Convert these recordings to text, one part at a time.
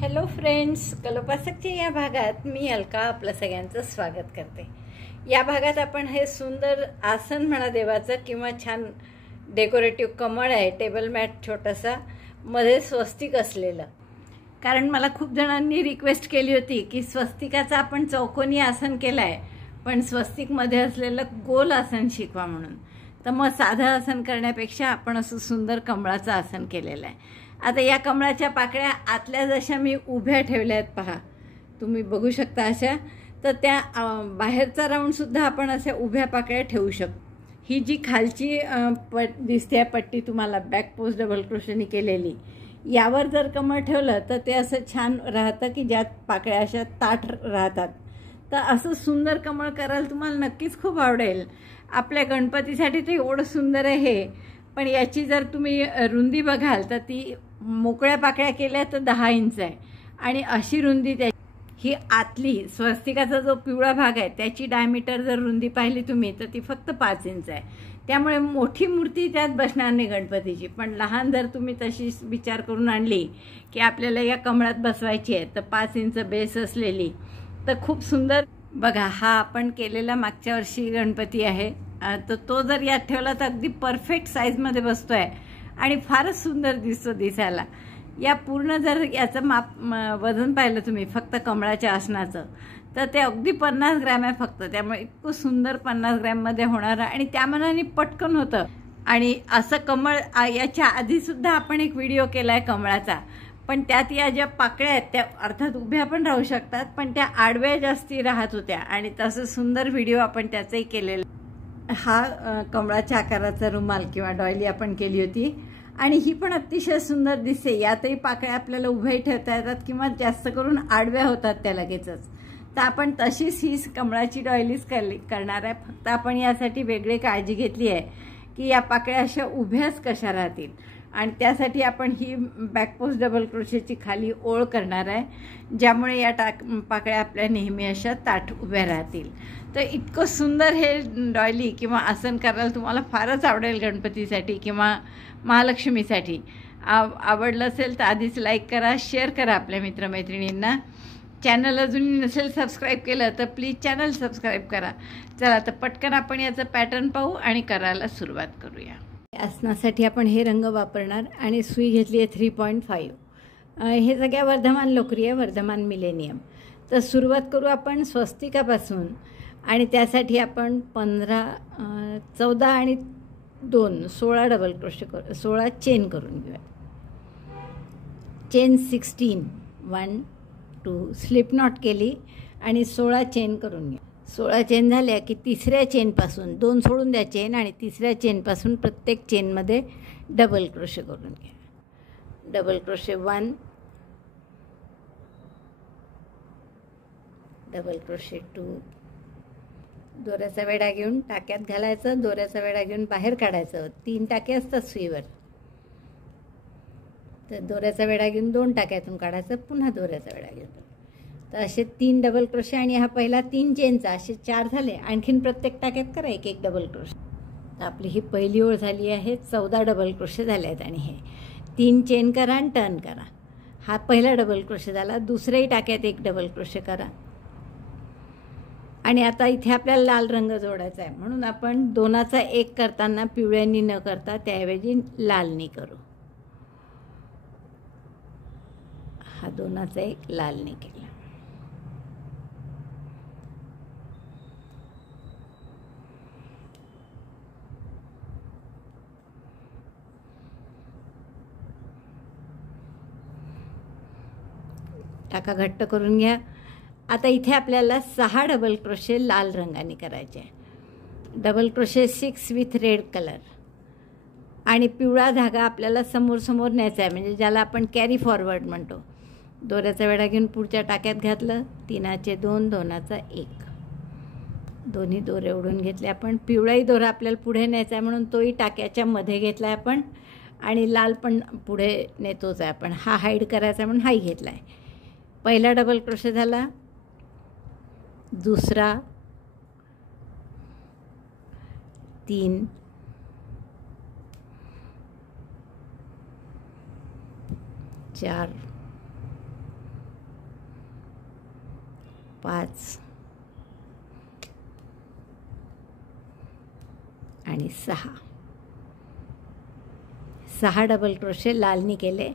Hello friends, कलोपासकच्या या भागात मी अलका आपलं सगळ्यांचं स्वागत करते। या भागात आपण हे सुंदर आसन म्हणा देवाचं किंवा छान डेकोरेटिव्ह कमळ आहे, टेबल मॅट छोटासा, मध्ये स्वस्तिक असलेलं। कारण मला खूप जणांनी रिक्वेस्ट केली होती की स्वस्तिकाचं आपण चौकोनी आसन केलं आहे, पण स्वस्तिकमध्ये असलेलं गोल आसन शिकवा म्हणून। तर मग साधं आसन करण्यापेक्षा आपण असं सुंदर कमळाचं आसन केलेलं आहे। आता या कमळाच्या पाकळ्या आतल्या जशा मी उभ्या ठेवल्या आहेत पहा, तुम्ही बघू शकता अशा, तर त्या बाहेरचा राऊंड सुद्धा आपण अशा उभ्या पाकळ्या ठेवू शकतो। ही जी खालची दिसते पट्टी तुम्हाला बॅक पोस्ट डबल क्रोशेनी केलेली, यावर जर कमळ ठेवलं तर ते असं छान राहतं की ज्यात पाकळ्या अशा ताठ राहतात। तर असं सुंदर कमळ करायला तुम्हाला नक्कीच खूप आवडेल। आपल्या गणपतीसाठी ते एवढं सुंदर आहे, पण याची जर तुम्ही रुंदी बघाल तर ती मोकळ्या पाकळ्या केल्या तर 10 इंच आहे आणि अशी रुंदी त्या ही आतली स्वस्तिकाचा जो पिवळा भाग आहे त्याची डायमीटर जर रुंदी पाहिली तुम्ही तर ती फक्त 5 इंच आहे। त्यामुळे मोठी मूर्ती त्यात बसणार नाही गणपतीची, पण लहान जर तुम्ही तशी विचार करून आणली की आपल्याला या कमळात बसवायची आहे तर 5 इंच बेस असलेली तर खूप सुंदर। बघा, हा आपण केलेला मागच्या वर्षी गणपती आहे, तर तो जर यात ठेवला तर अगदी परफेक्ट साईजमध्ये बसतोय आणि फारच सुंदर दिसतो दिसायला। या पूर्ण जर याचं वजन पाहिलं तुम्ही फक्त कमळाच्या आसनाचं तर ते अगदी 50 ग्रॅम आहे फक्त। त्यामुळे इतकं सुंदर 50 ग्रॅममध्ये होणार आणि त्या मनाने पटकन होतं। आणि असं कमळ याच्या आधीसुद्धा आपण एक व्हिडिओ केला आहे कमळाचा, पण त्यात या ज्या पाकळ्या आहेत त्या अर्थात उभ्या पण राहू शकतात, पण त्या आडव्या जास्ती राहत होत्या आणि तसं सुंदर व्हिडिओ आपण त्याचाही केलेला। हा कमळाच्या आकाराचा रुमाल किंवा डॉयली आपण केली होती आणि ही पण अतिशय सुंदर दिसते। यातही पाकळ्या आपल्याला उभ्याही ठेवता येतात किंवा जास्त करून आडव्या होतात त्या लगेचच। तर आपण तशीच ही कमळाची डॉयलीच करणार आहे, फक्त आपण यासाठी वेगळी काळजी घेतली आहे की या पाकळ्या अशा उभ्याच कशा राहतील आणि त्यासाठी आपण ही बॅक पोस्ट डबल क्रोशेची खाली ओळ करणार आहे, ज्यामुळे या पाकळ्या आपल्या नेहमी अशा ताठ उभ्या राहतील। तर इतकं सुंदर हे डॉयली किंवा आसन करायला तुम्हाला फारच आवडेल गणपतीसाठी किंवा महालक्ष्मीसाठी। आवडलं असेल तर आधीच लाईक करा, शेअर करा आपल्या मित्रमैत्रिणींना। चॅनल अजूनही नसेल सबस्क्राईब केलं तर प्लीज चॅनल सबस्क्राईब करा। चला तर पटकन आपण याचं पॅटर्न पाहू आणि करायला सुरुवात करूया। आसनासाठी आपण हे रंग वापरणार आणि सुई घेतली आहे 3.5। हे सगळ्या वर्धमान लोकरी आहे, वर्धमान मिलेनियम। तर सुरुवात करू आपण स्वस्तिकापासून आणि त्यासाठी आपण 14 आणि 2 16 डबल क्रोशे 16 चेन करून घेऊया। चेन 16 1 2 स्लिप नॉट केली आणि 16 चेन करून घ्या। 16 चेन झाल्या की तिसऱ्या चेनपासून 2 सोडून द्या चेन आणि तिसऱ्या चेनपासून प्रत्येक चेनमध्ये डबल क्रोशे करून घ्या। डबल क्रोशे 1 डबल क्रोशे 2, दोऱ्याचा वेढा घेऊन टाक्यात घालायचं, दोऱ्याचा वेढा घेऊन बाहेर काढायचं। 3 टाके असतात सुईवर, तर दोऱ्याचा वेढा घेऊन 2 टाक्यातून काढायचं, पुन्हा दोऱ्याचा वेढा घेऊन। तर असे 3 डबल क्रोशे आणि हा पहिला 3 चेनचा असे 4 झाले। आणखीन प्रत्येक टाक्यात करा एक एक डबल क्रोशे। तर आपली ही पहिली ओळ झाली आहे, 14 डबल क्रोशे झाले आहेत आणि हे 3 चेन करा आणि टर्न करा। हा पहिला डबल क्रोशे झाला, दुसऱ्याही टाक्यात एक डबल क्रोशे करा आणि आता इथे आपल्याला लाल रंग जोडायचा आहे, म्हणून आपण 2चा 1 करताना पिवळ्यांनी न करता त्याऐवजी लालनी करू। हा 2चा 1 लालनी केला। टाका घट्ट करून घ्या। आता इथे आपल्याला 6 डबल क्रोशे लाल रंगाने करायचे आहे। Double crochet 6 with red colour आणि पिवळा धागा आपल्याला समोर समोर न्यायचा आहे, म्हणजे ज्याला आपण कॅरी फॉरवर्ड म्हणतो। दोऱ्याचा वेढा घेऊन पुढच्या टाक्यात घातलं, 3चे 2 2चा 1, दोन्ही दोरे ओढून घेतले आपण। पिवळाही दोरा आपल्याला पुढे न्यायचा आहे म्हणून तोही टाक्याच्या मध्ये घेतला आहे आपण आणि लाल पण पुढे नेतोच आहे आपण। हा हाईड करायचा म्हणून हाही घेतला आहे। पहिला डबल क्रोशे झाला, दुसरा 3 4 5 आणि 6 डबल क्रोशे लालनी केले.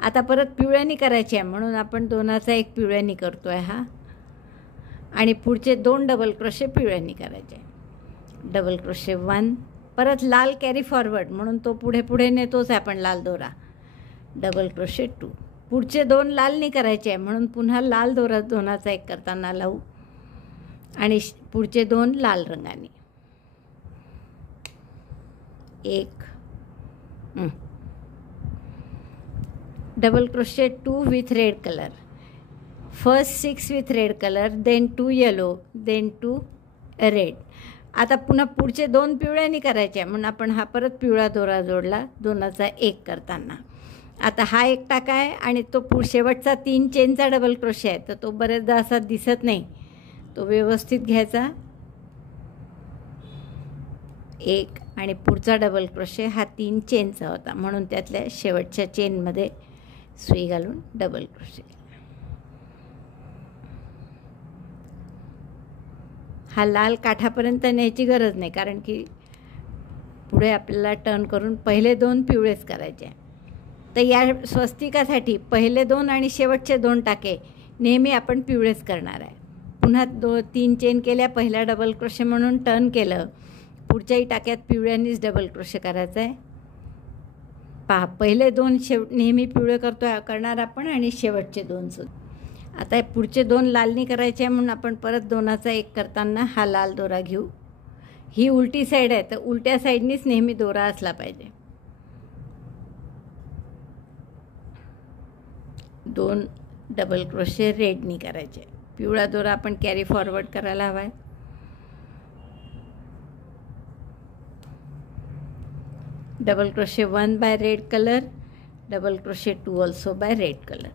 आता परत पिवळ्यानी करायचे आहे म्हणून आपण 2चा 1 पिवळ्यानी करतो आहे हा, आणि पुढचे 2 डबल क्रोशे पिवळ्यानी करायचे. डबल क्रोशे 1, परत लाल कॅरी फॉरवर्ड म्हणून तो पुढे पुढे नेतोच आहे आपण लाल दोरा. डबल क्रोशे 2, पुढचे 2 लालनी करायचे आहे म्हणून पुन्हा लाल दोरा 2चा 1 करताना लावू, आणि पुढचे 2 लाल रंगाने. 1 double crochet 2 with red colour. First 6 with red colour, then 2 yellow, then 2 red. आता पुन्हा पुढचे 2 पिवळ्यानी करायचे म्हणून आपण हा परत पिवळा दोरा जोडला 2चा 1 करताना. आता हा 1 टाका आहे आणि तो शेवटचा 3 चेनचा डबल क्रोशे आहे, तर तो बरेचदा असा दिसत नाही, तो व्यवस्थित घ्यायचा. 1 आणि पुढचा डबल क्रोशे हा 3 चेनचा होता म्हणून त्यातल्या शेवटच्या चेनमध्ये सुई घालून डबल क्रोशे. हा लाल काठापर्यंत न्यायची गरज नाही कारण की पुढे आपल्याला टर्न करून पहिले 2 पिवळेच करायचे. तर या स्वस्तिकासाठी पहिले 2 आणि शेवटचे 2 टाके नेहमी आपण पिवळेच करणार आहे. पुन्हा 3 चेन केल्या, पहिला डबल क्रोशे म्हणून टर्न केलं, पुढच्याही टाक्यात पिवळ्यांनीच डबल क्रोशे करायचं आहे. पहा, पहिले 2 नेहमी पिवळे करणार आपण आणि शेवटचे 2 सुद्धा. आता पुढचे 2 लालनी करायचे आहे म्हणून आपण परत 2चा 1 करताना हा लाल दोरा घेऊ. ही उलटी साईड आहे तर उलट्या साईडनीच नेहमी दोरा असला पाहिजे. 2 डबल क्रोशे रेडनी करायचे. पिवळा दोरा आपण कॅरी फॉरवर्ड करायला हवा आहे. Double crochet 1 by red colour, double crochet 2 also by red colour.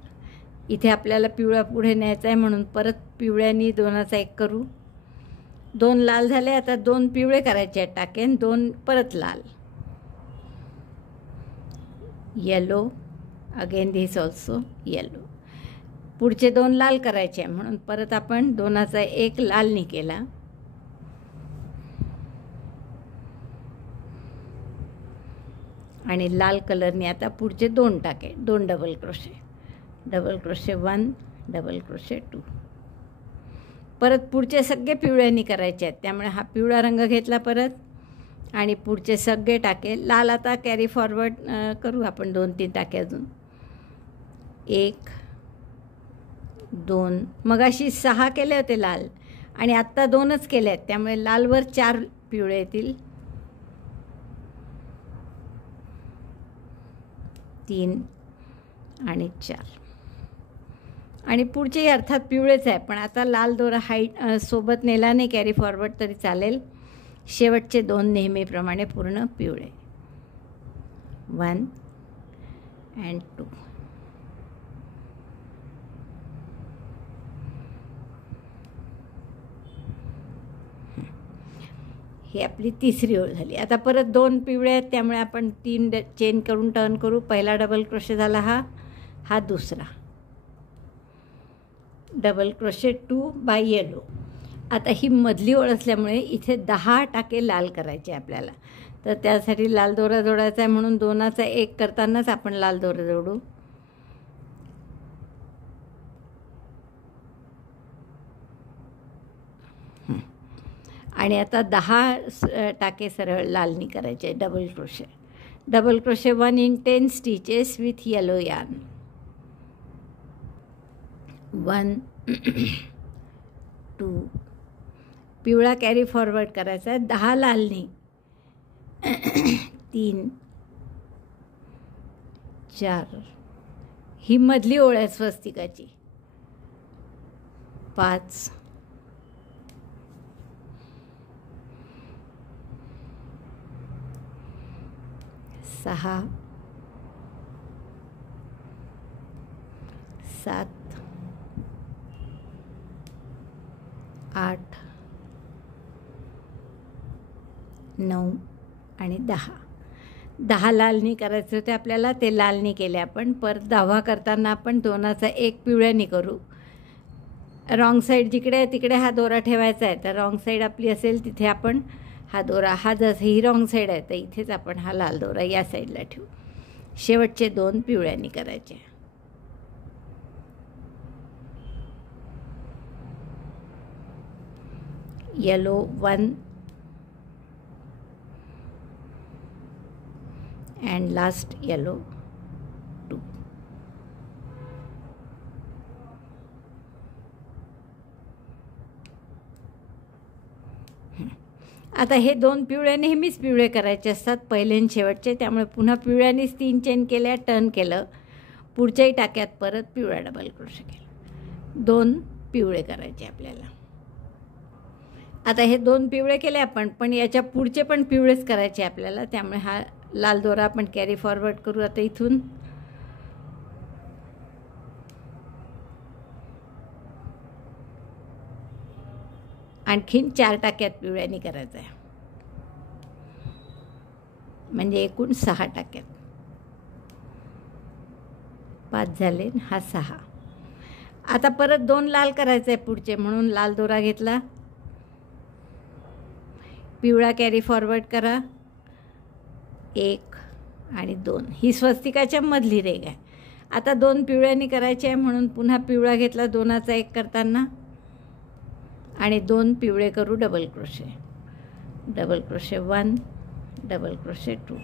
इथे आपल्याला पिवळा पुढे न्यायचा आहे म्हणून परत पिवळ्यानी 2चा 1 करू. 2 लाल झाले, आता 2 पिवळे करायचे आहेत टाकेन, 2 परत लाल. Yellow, again this also yellow. पुढचे 2 लाल करायचे आहे म्हणून परत आपण 2चा 1 लालनी केला. आणि लाल कलरने आता पुढचे 2 टाके, 2 double crochet. Double crochet 1, double crochet 2. परत पुढचे सगळे पिवळ्यानी करायचे आहेत त्यामुळे हा पिवळा रंग घेतला परत, आणि पुढचे सगळे टाके लाल आता कॅरी फॉरवर्ड करू आपण 2-3 टाके अजून. 1 2, मगाशी 6 केले होते लाल आणि आत्ता 2च केले आहेत त्यामुळे लालवर 4 पिवळे येतील. 3 आणि 4, आणि पुढचेही अर्थात पिवळेच आहे पण आता लाल दोरा हाईट सोबत नेला नाही कॅरी फॉरवर्ड तरी चालेल. शेवटचे 2 नेहमीप्रमाणे पूर्ण पिवळे. 1 and 2. ही आपली तिसरी ओळ झाली. आता परत 2 पिवळे आहेत त्यामुळे आपण 3 चेन करून टर्न करू. पहिला डबल क्रोशे झाला हा दुसरा. Double crochet 2 by yellow. आता ही मधली ओळ असल्यामुळे इथे 10 टाके लाल करायचे आपल्याला, तर त्यासाठी लाल दोरा जोडायचा आहे म्हणून 2चा 1 करतानाच आपण लाल दोरा जोडू. आणि आता 10 टाके सरळ लालनी करायचे. Double crochet. Double crochet 1 in 10 stitches with yellow yarn. 1 2, पिवळा कॅरी फॉरवर्ड करायचा आहे. 10 लालनी. 3 4, ही मधली ओळ आहे स्वस्तिकाची. 5 6 7 8 9 आणि 10. 10 लालनी करायचे होते आपल्याला, ते लालनी केले आपण. परत 10वा करताना आपण 2चा 1 पिवळ्यानी करू. रॉंग साईड जिकडे आहे तिकडे हा दोरा ठेवायचा आहे. तर रॉंग साईड आपली असेल तिथे आपण हा दोरा, हा जसं ही रॉंग साईड आहे तर इथेच आपण हा लाल दोरा या साईडला ठेवू. शेवटचे 2 पिवळ्यांनी करायचे. Yellow 1 and last yellow 2. आता हे 2 पिवळे नेहमीच पिवळे करायचे असतात पहिले आणि शेवटचे, त्यामुळे पुन्हा पिवळ्यानेच 3 चेन केल्या, टर्न केलं, पुढच्याही टाक्यात परत पिवळा डबल क्रोशे केला. 2 पिवळे करायचे आपल्याला. आता हे 2 पिवळे केले आपण, पण याच्या पुढचे पण पिवळेच करायचे आपल्याला, त्यामुळे हा लाल दोरा आपण कॅरी फॉरवर्ड करू. आता इथून आणखीन 4 टाक्यात पिवळ्यांनी करायचं आहे, म्हणजे एकूण 6 टाक्यात. 5 झाले, हा 6. आता परत 2 लाल करायचे आहे पुढचे, म्हणून लाल दोरा घेतला, पिवळा कॅरी फॉरवर्ड करा, 1 आणि 2. ही स्वस्तिकाच्या मधली रेघ आहे. आता 2 पिवळ्यांनी करायचे आहे, म्हणून पुन्हा पिवळा घेतला 2चा 1 करताना, आणि 2 पिवळे करू double crochet. Double crochet 1, double crochet 2.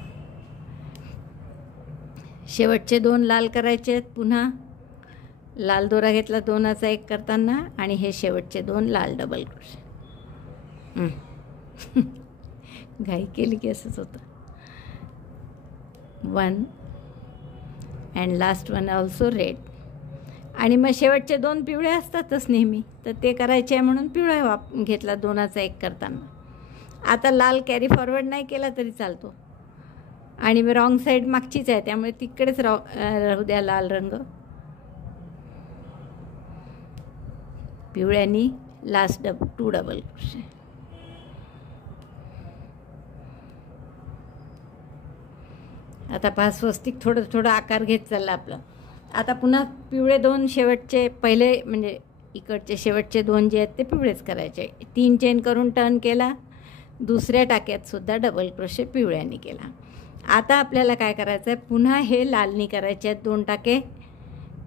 शेवटचे 2 लाल करायचे आहेत. पुन्हा लाल दोरा घेतला 2चा 1 करताना, आणि हे शेवटचे 2 लाल डबल क्रोशे. घाई केली की असंच होतं. 1 अँड लास्ट 1 ऑल्सो रेड. आणि मग शेवटचे 2 पिवळे असतातच नेहमी, तर ते करायचे आहे म्हणून पिवळा घेतला 2चा 1 करताना. आता लाल कॅरी फॉरवर्ड नाही केला तरी चालतो, आणि रॉंग साईड मागचीच आहे त्यामुळे तिकडेच राहू द्या लाल रंग. पिवळ्यांनी लास्ट 2 डबल क्रोशे. आता पहा स्वस्तिक थोडं थोडं आकार घेत चालला आपलं. आता पुन्हा पिवळे 2 शेवटचे, पहिले म्हणजे इकडचे शेवटचे 2 जे आहेत ते पिवळेच करायचे. 3 चेन करून टर्न केला, दुसऱ्या टाक्यात सुद्धा डबल क्रोशे पिवळ्यांनी केला. आता आपल्याला काय करायचं आहे, पुन्हा हे लालनी करायचे आहेत 2 टाके,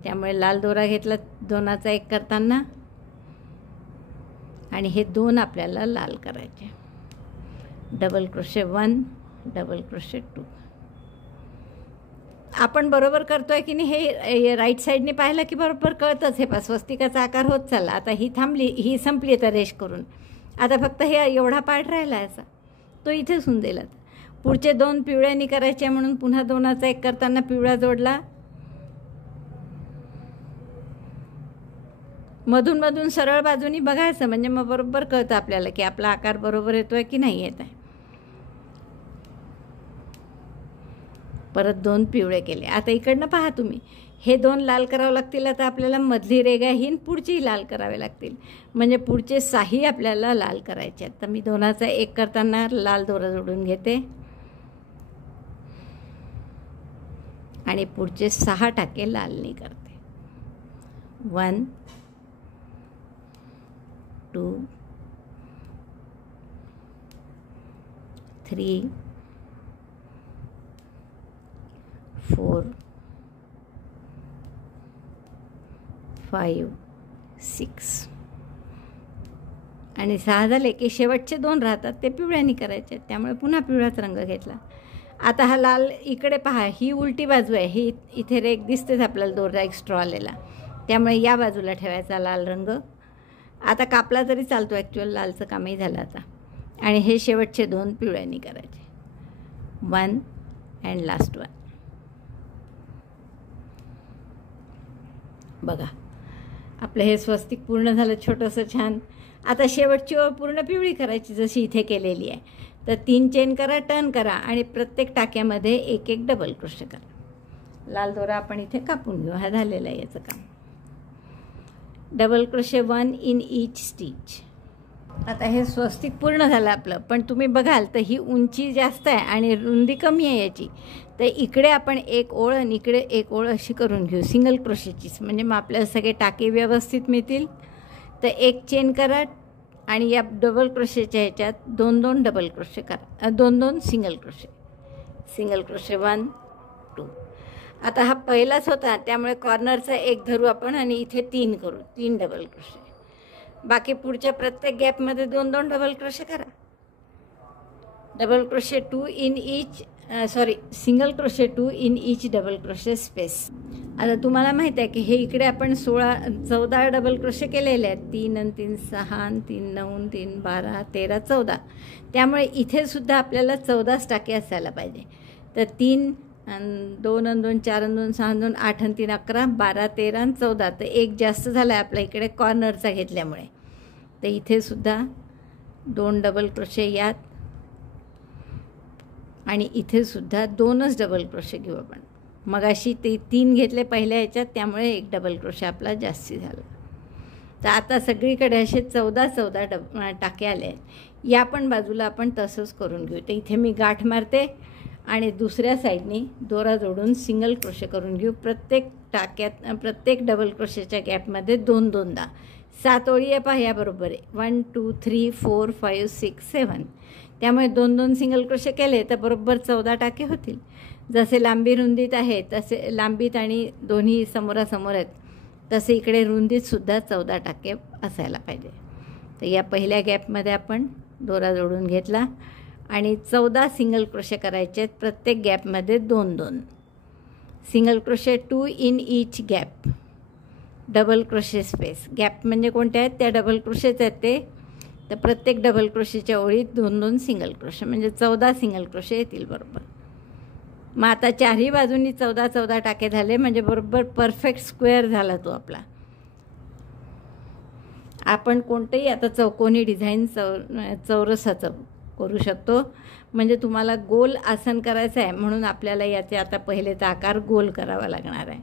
त्यामुळे लाल दोरा घेतला 2चा 1 करताना, आणि हे 2 आपल्याला लाल करायचे. Double crochet 1, double crochet 2. आपण बरोबर करतोय की नाही हे राईट साईडने पाहिलं की बरोबर कळतंच. हे स्वस्तिकाचा आकार होत चालला. आता ही थांबली, ही संपली तर रेश करून. आता फक्त हे एवढा पार्ट राहिला असा, तो इथेच होऊन दिला. पुढचे 2 पिवळ्यांनी करायचे म्हणून पुन्हा 2चा 1 करताना पिवळा जोडला, मधून मधून सरळ बाजूनी बघायचं, म्हणजे मग बरोबर कळतं आपल्याला की आपला आकार बरोबर येतोय की नाही येत आहे. परत 2 पिवळे केले. आता इकडनं पहा तुम्ही, हे 2 लाल करावं लागतील. आता आपल्याला मधली रेघ ही पुढचीही लाल करावे लागतील, म्हणजे पुढचे 6 आपल्याला लाल करायचे आहेत. तर मी 2चा 1 करताना लाल दोरा जोडून घेते, आणि पुढचे 6 टाके लालनी करते. 1, 2, 3, 4, 5, 6 आणि 6 झाले की शेवटचे 2 राहतात ते पिवळ्यांनी करायचे, त्यामुळे पुन्हा पिवळाच रंग घेतला. आता हा लाल इकडे पहा, ही उलटी बाजू आहे, ही इथे रेघ दिसतेच आपल्याला दोरा एक्स्ट्रा आलेला, त्यामुळे या बाजूला ठेवायचा लाल रंग. आता कापला तरी चालतो, ॲक्च्युअल लालचं कामही झालं आता. आणि हे शेवटचे 2 पिवळ्यांनी करायचे. 1 अँड लास्ट 1. बघा आपलं हे स्वस्तिक पूर्ण झालं छोटंसं छान. आता शेवटची ओळ पूर्ण पिवळी करायची जशी इथे केलेली आहे. तर 3 चेन करा, टर्न करा, आणि प्रत्येक टाक्यामध्ये 1 डबल क्रोशे करा. लाल दोरा आपण इथे कापून घेऊ. हा झालेला आहे याचं काम. Double crochet 1 in each stitch. आता हे स्वस्तिक पूर्ण झालं आपलं, पण तुम्ही बघाल तर ही उंची जास्त आहे आणि रुंदी कमी आहे याची. तर इकडे आपण 1 ओळ आणि इकडे 1 ओळ अशी करून घेऊ सिंगल क्रोशेचीच, म्हणजे मग आपल्याला सगळे टाके व्यवस्थित मिळतील. तर एक चेन करा आणि या डबल क्रोशेच्या ह्याच्यात 2 डबल क्रोशे करा, 2 सिंगल क्रोशे. Single crochet 1 2. आता हा पहिलाच होता त्यामुळे कॉर्नरचा एक धरू आपण आणि इथे 3 करू, 3 डबल क्रोशे. बाकी पुढच्या प्रत्येक गॅपमध्ये 2 डबल क्रोशे करा. Double crochet 2 in each single crochet 2 in each double crochet space. आता तुम्हाला माहीत आहे की हे इकडे आपण 14 डबल क्रोशे केलेले आहेत. 3 आणि 3 6 आणि 3 9 आणि 3 12 13 14. त्यामुळे इथे सुद्धा आपल्याला 14 टाके असायला पाहिजे. तर 3 आणि 2 आणि 2 4 आणि 2 6 आणि 2 8 आणि 3 11 12 13 आणि 14. तर एक जास्त झाला आहे आपल्या इकडे कॉर्नरचा घेतल्यामुळे. तर इथे सुद्धा 2 डबल क्रोशे यात आणि इथे सुद्धा 2च डबल क्रोशे घेऊ आपण. मगाशी ते 3 घेतले पहिल्या ह्याच्यात त्यामुळे 1 डबल क्रोशे आपला जास्ती झाला. तर आता सगळीकडे असे 14 टाके आले आहेत. या पण बाजूला आपण तसंच करून घेऊ. तर इथे मी गाठ मारते आणि दुसऱ्या साईडनी दोरा जोडून सिंगल क्रोशे करून घेऊ. प्रत्येक डबल क्रोशेच्या गॅपमध्ये 2-2दा. 7 ओळी आहे पहा, याबरोबर आहे 1 2 3 4 5 6 7. त्यामुळे 2-2 सिंगल क्रोशे केले तर बरोबर 14 टाके होतील. जसे लांबी रुंदीत आहे तसे लांबीत आणि दोन्ही समोरासमोर आहेत तसे इकडे रुंदीत सुद्धा 14 टाके असायला पाहिजे. तर या पहिल्या गॅपमध्ये आपण दोरा जोडून घेतला आणि 14 सिंगल क्रोशे करायचे आहेत. प्रत्येक गॅपमध्ये 2-2 single crochet 2 in each gap. Double crochet space. Gap म्हणजे कोणते आहेत? त्या डबल क्रोशेच आहेत ते. तर प्रत्येक डबल क्रोशेच्या ओळीत 2-2 सिंगल क्रोशे म्हणजे 14 सिंगल क्रोशे येतील बरोबर. मग आता चारही बाजूंनी 14 टाके झाले म्हणजे बरोबर परफेक्ट स्क्वेअर झाला तो आपला. आपण कोणतंही आता चौकोनी डिझाईन चौरसाचं करू शकतो. म्हणजे तुम्हाला गोल आसन करायचं आहे म्हणून आपल्याला याचे आता पहिले तर आकार गोल करावा लागणार आहे.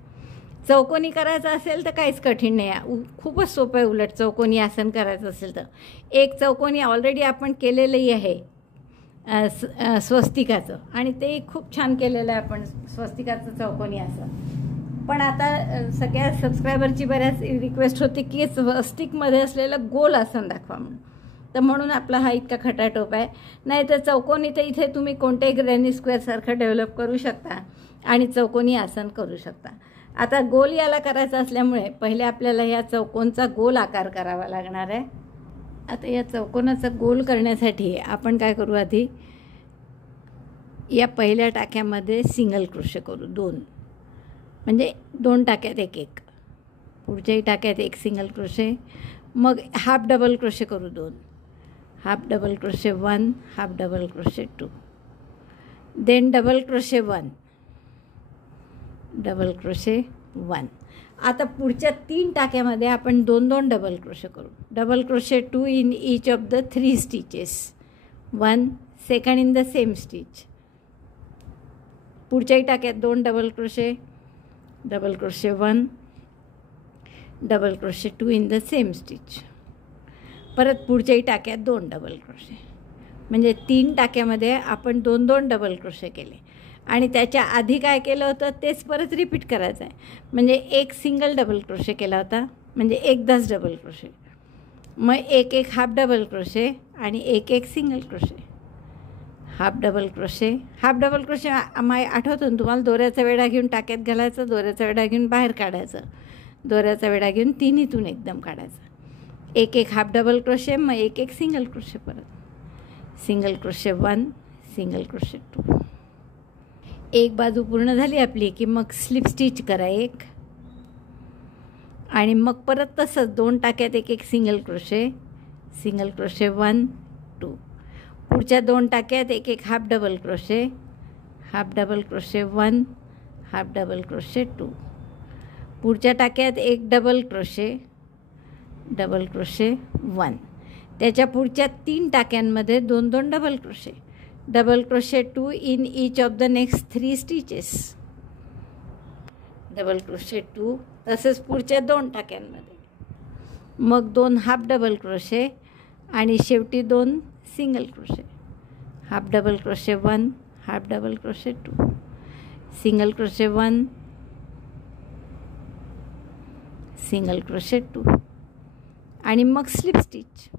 चौकोनी करायचं असेल तर काहीच कठीण नाही आहे, खूपच सोपं आहे. उलट चौकोनी आसन करायचं असेल तर एक चौकोनी ऑलरेडी आपण केलेलंही आहे स्वस्तिकाचं आणि ते खूप छान केलेलं आहे आपण स्वस्तिकाचं चौकोनी आसन. पण आता सगळ्या सबस्क्रायबरची बऱ्याच रिक्वेस्ट होती की स्वस्तिकमध्ये असलेलं गोल आसन दाखवा म्हणून. तर म्हणून आपला हा इतका खटाटोप आहे. नाही तर चौकोनी तर इथे तुम्ही कोणत्याही ग्रॅनी स्क्वेअरसारखं डेव्हलप करू शकता आणि चौकोनी आसन करू शकता. आता गोल याला करायचं असल्यामुळे पहिले आपल्याला या चौकोनचा गोल आकार करावा लागणार आहे. आता या चौकोनाचा गोल करण्यासाठी आपण काय करू, आधी या पहिल्या टाक्यामध्ये सिंगल क्रोशे करू 2 म्हणजे 2 टाक्यात 1-1. पुढच्याही टाक्यात 1 सिंगल क्रोशे. मग हाफ डबल क्रोशे करू 2. Half double crochet 1 half double crochet 2 then double crochet 1 double crochet 1. आता पुढच्या 3 टाक्यामध्ये आपण 2-2 डबल क्रोशे करू. Double crochet 2 in each of the 3 stitches. 1 second in the same stitch. पुढच्याही टाक्यात 2 double crochet. Double crochet 1 double crochet 2 in the same stitch. परत पुढच्याही टाक्यात 2 डबल क्रोशे. म्हणजे 3 टाक्यामध्ये आपण 2-2 डबल क्रोशे केले आणि त्याच्या आधी काय केलं होतं तेच परत रिपीट करायचं आहे. म्हणजे 1 सिंगल डबल क्रोशे केला होता म्हणजे 1दाच डबल क्रोशे. मग 1-1 हाफ डबल क्रोशे आणि 1-1 single crochet. Half double crochet. Half double crochet आठवतो ना तुम्हाला? दोऱ्याचा वेढा घेऊन टाक्यात घालायचं, दोऱ्याचा वेढा घेऊन बाहेर काढायचं, दोऱ्याचा वेढा घेऊन तिन्हीतून एकदम काढायचं. 1-1 हाफ डबल क्रोशे मग 1-1 सिंगल क्रोशे. परत सिंगल क्रोशे 1 सिंगल क्रोशे 2. एक बाजू पूर्ण झाली आपली की मग स्लिप स्टिच करा 1 आणि मग परत तसंच 2 टाक्यात 1-1 सिंगल क्रोशे. Single crochet 1 2. पुढच्या 2 टाक्यात 1-1 half double crochet. Half double crochet 1 half double crochet 2. पुढच्या टाक्यात 1 डबल क्रोशे. Double crochet 1. त्याच्या पुढच्या 3 टाक्यांमध्ये 2-2 double crochet. Double crochet 2 in each of the next 3 stitches. Double crochet 2. तसेच पुढच्या 2 टाक्यांमध्ये मग 2 हाफ डबल क्रोशे आणि शेवटी 2 single crochet. Half double crochet 1 half double crochet 2 single crochet 1 single crochet 2 आणि मग स्लिप स्टिच.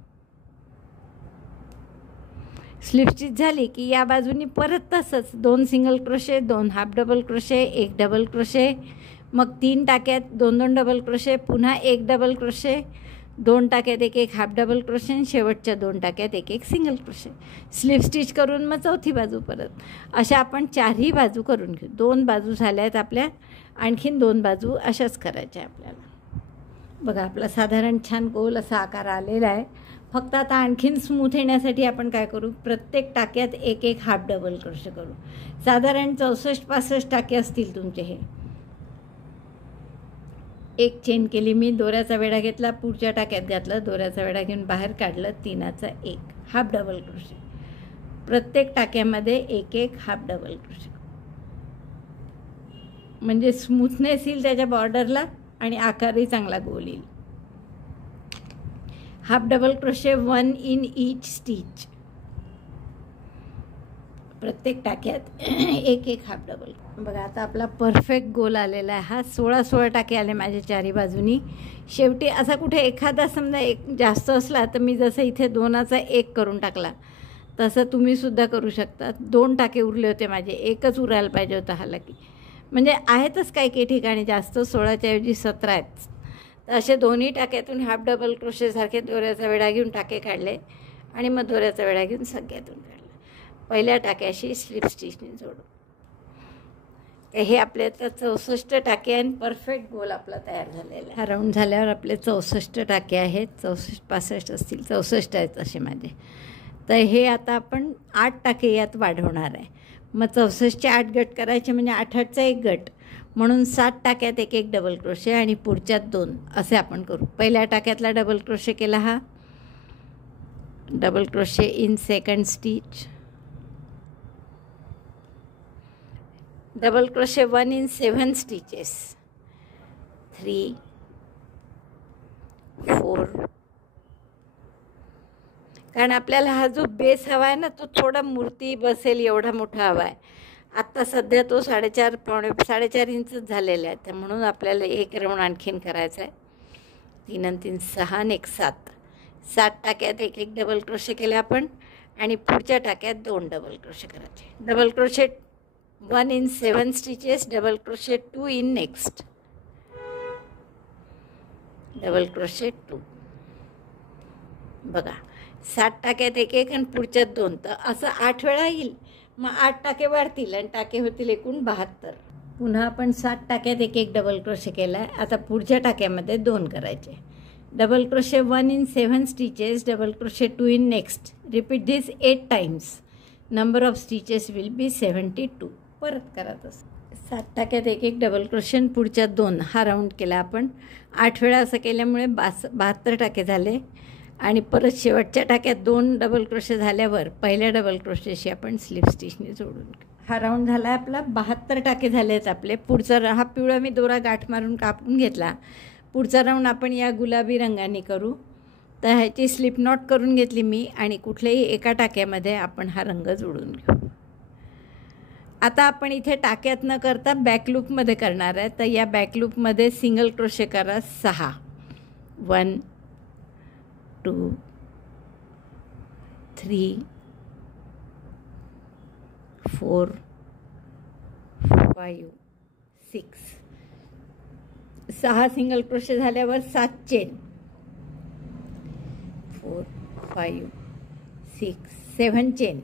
स्लिप स्टिच झाली की या बाजूनी परत तसंच 2 single crochet, 2 half double crochet, 1 double crochet, मग 3 टाक्यात 2-2 डबल क्रोशे, पुन्हा 1 डबल क्रोशे, 2 टाक्यात 1-1 हाफ डबल क्रोशे आणि शेवटच्या 2 टाक्यात 1-1 सिंगल क्रोशे. स्लिप स्टिच करून मग चौथी बाजू परत. अशा आपण 4ही बाजू करून घेऊ. 2 बाजू झाल्या आहेत आपल्या, आणखीन 2 बाजू अशाच करायच्या आपल्याला. बघा आपला साधारण छान गोल असा आकार आलेला आहे. फक्त आता आणखीन स्मूथ येण्यासाठी आपण काय करू, प्रत्येक टाक्यात 1-1 हाफ डबल क्रोशे करू. साधारण 64-65 टाके असतील तुमचे. हे एक चेन केली मी, दोऱ्याचा वेढा घेतला, पुढच्या टाक्यात घातलं, दोऱ्याचा वेढा घेऊन बाहेर काढलं, 3चा 1 हाफ डबल क्रोशे. प्रत्येक टाक्यामध्ये 1-1 हाफ डबल क्रोशे, म्हणजे स्मूथनेस येईल त्याच्या बॉर्डरला आणि आकारही चांगला गोल येईल. Half double crochet 1 in each stitch. प्रत्येक टाक्यात 1-1 हाफ डबल. बघा आता आपला परफेक्ट गोल आलेला आहे. हा 16 टाके आले माझ्या चारी बाजूनी. शेवटी असा कुठे एखादा समजा एक जास्त असला तर मी जसं इथे 2चा 1 करून टाकला तसं तुम्हीसुद्धा करू शकता. 2 टाके उरले होते माझे, 1च उरायला पाहिजे होता हालाकी. म्हणजे आहेतच काही ठिकाणी जास्त, 16च्या ऐवजी 17 आहेत. तर असे दोन्ही टाक्यातून हाफ डबल क्रोशेसारखे दोऱ्याचा वेढा घेऊन टाके काढले आणि मग दोऱ्याचा वेढा घेऊन सगळ्यातून काढले. पहिल्या टाक्याशी स्लिप स्टिचने जोडू. हे आपले आता 64 टाके आणि परफेक्ट गोल आपला तयार झालेला आहे. हा राऊंड झाल्यावर आपले 64 टाके आहेत. 64-65 असतील, 64 आहेत असे माझे. तर हे आता आपण 8 टाके यात वाढवणार आहे. मग 64चे 8 गट करायचे, म्हणजे 8-8चा 1 गट, म्हणून 7 टाक्यात 1-1 डबल क्रोशे आणि पुढच्यात 2 असे आपण करू. पहिल्या टाक्यातला डबल क्रोशे केला, हा double crochet in second stitch, double crochet 1 in 7 stitches, 3, 4. कारण आपल्याला हा जो बेस हवा आहे ना, तो थोडा मूर्ती बसेल एवढा मोठा हवा आहे. आत्ता सध्या तो 4.5 इंचच झालेला आहे. तर म्हणून आपल्याला 1 राऊंड आणखीन करायचा आहे. 3 आणि 3 6 आणि 1 7. 7 टाक्यात 1-1 डबल क्रोशे केले आपण आणि पुढच्या टाक्यात 2 डबल क्रोशे करायचे. Double crochet 1 in 7 stitches, double crochet 2 in next, double crochet 2. बघा 7 टाक्यात 1-1 आणि पुढच्यात 2, तर असं 8 वेळा येईल. मग 8 टाके वाढतील आणि टाके होतील एकूण 72. पुन्हा आपण 7 टाक्यात 1-1 डबल क्रोशे केला आहे. आता पुढच्या टाक्यामध्ये 2 करायचे. Double crochet 1 in 7 stitches, double crochet 2 in next. Repeat this 8 times. Number of stitches will be 72. परत करा तसं. 7 टाक्यात 1-1 डबल क्रोशे आणि पुढच्या 2 हा राऊंड केला आपण. 8 वेळा असं केल्यामुळे 72 टाके झाले आणि परत शेवटच्या टाक्यात 2 डबल क्रोशे झाल्यावर पहिल्या डबल क्रोशेशी आपण स्लिप स्टिचने जोडून घेऊ. हा राऊंड झाला आहे आपला. 72 टाके झाले आहेत आपले. पुढचा हा पिवळा मी दोरा गाठ मारून कापून घेतला. पुढचा राऊंड आपण या गुलाबी रंगाने करू. तर ह्याची स्लिप नॉट करून घेतली मी आणि कुठल्याही एका टाक्यामध्ये आपण हा रंग जोडून घेऊ. आता आपण इथे टाक्यात न करता बॅकलूपमध्ये करणार आहे. तर या बॅकलूपमध्ये सिंगल क्रोशे करा 6. 1, 2, 3, 4, 5, 6. 6 सिंगल क्रोशे झाल्यावर 7 chain. 4, 5, 6, 7 chain.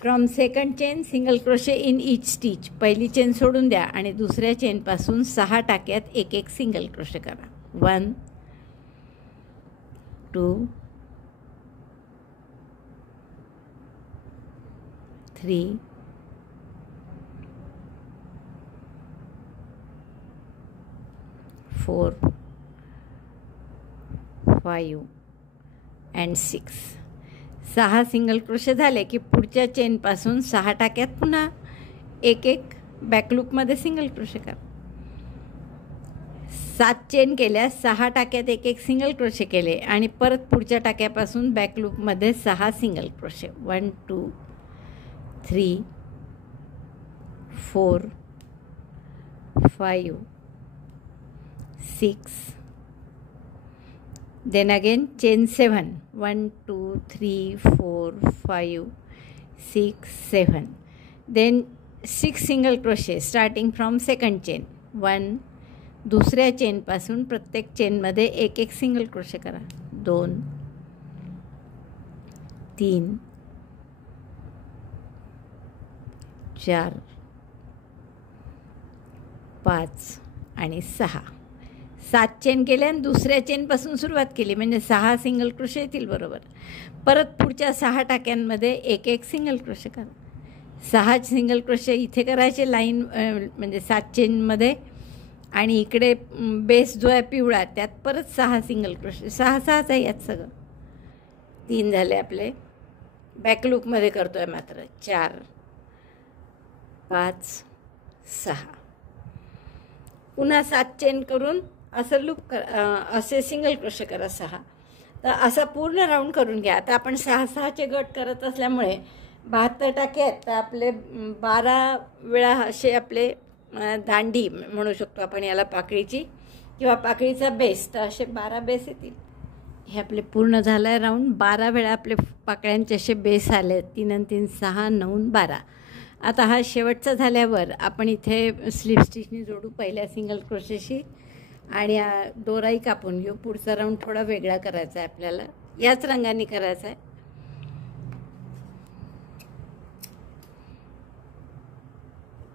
From second chain single crochet in each stitch. पहिली चेन सोडून द्या आणि दुसऱ्या चेनपासून 6 टाक्यात 1-1 सिंगल क्रोशे करा. 1, 2, 3, 4, 5 and 6. 6 सिंगल क्रोशे झाले की पुढच्या चेनपासून 6 टाक्यात पुन्हा 1-1 बॅकलूपमध्ये सिंगल क्रोशे करा. 7 चेन केल्या, 6 टाक्यात 1-1 सिंगल क्रोशे केले आणि परत पुढच्या टाक्यापासून बॅकलूपमध्ये 6 single crochet. 1, 2, 3, 4, 5, 6, then again chain 7, 1 2 3 4 5 6 7, then 6 single crochet starting from second chain. 1, दुसऱ्या चेनपासून प्रत्येक चेनमध्ये एक एक सिंगल क्रोशे करा. 2 3 4 5 आणि 6. 7 चेन केले आणि दुसऱ्या चेनपासून सुरुवात केली म्हणजे 6 सिंगल क्रोशे येतील बरोबर. परत पुढच्या 6 टाक्यांमध्ये एक एक सिंगल क्रोशे करा. 6 सिंगल क्रोशे इथे करायचे लाईन म्हणजे 7 चेनमध्ये, आणि इकडे बेस जो आहे पिवळा त्यात परत 6 सिंगल क्रोशे. 6 आहे यात सगळं. 3 झाले आपले. बॅक लूपमध्ये करतो आहे मात्र. 4 5 6. पुन्हा 7 चेन करून असं लूप असे सिंगल क्रोशे करा 6. तर असा पूर्ण राऊंड करून घ्या. आता आपण 6-6चे गट करत असल्यामुळे 72 टाके आहेत. तर आपले 12 वेळा असे आपले दांडी म्हणू शकतो आपण याला, पाकळीची किंवा पाकळीचा बेस. तर असे 12 बेस येतील. हे आपले पूर्ण झालं आहे राऊंड. 12 वेळा आपले पाकळ्यांचे असे बेस आले. 3 आणि 3 6, 9 12. आता हा शेवटचा झाल्यावर आपण इथे स्लिप स्टिचनी जोडू पहिल्या सिंगल क्रोशेशी आणि दोराही कापून घेऊ. पुढचा राऊंड थोडा वेगळा करायचा आहे आपल्याला, याच रंगाने करायचा आहे.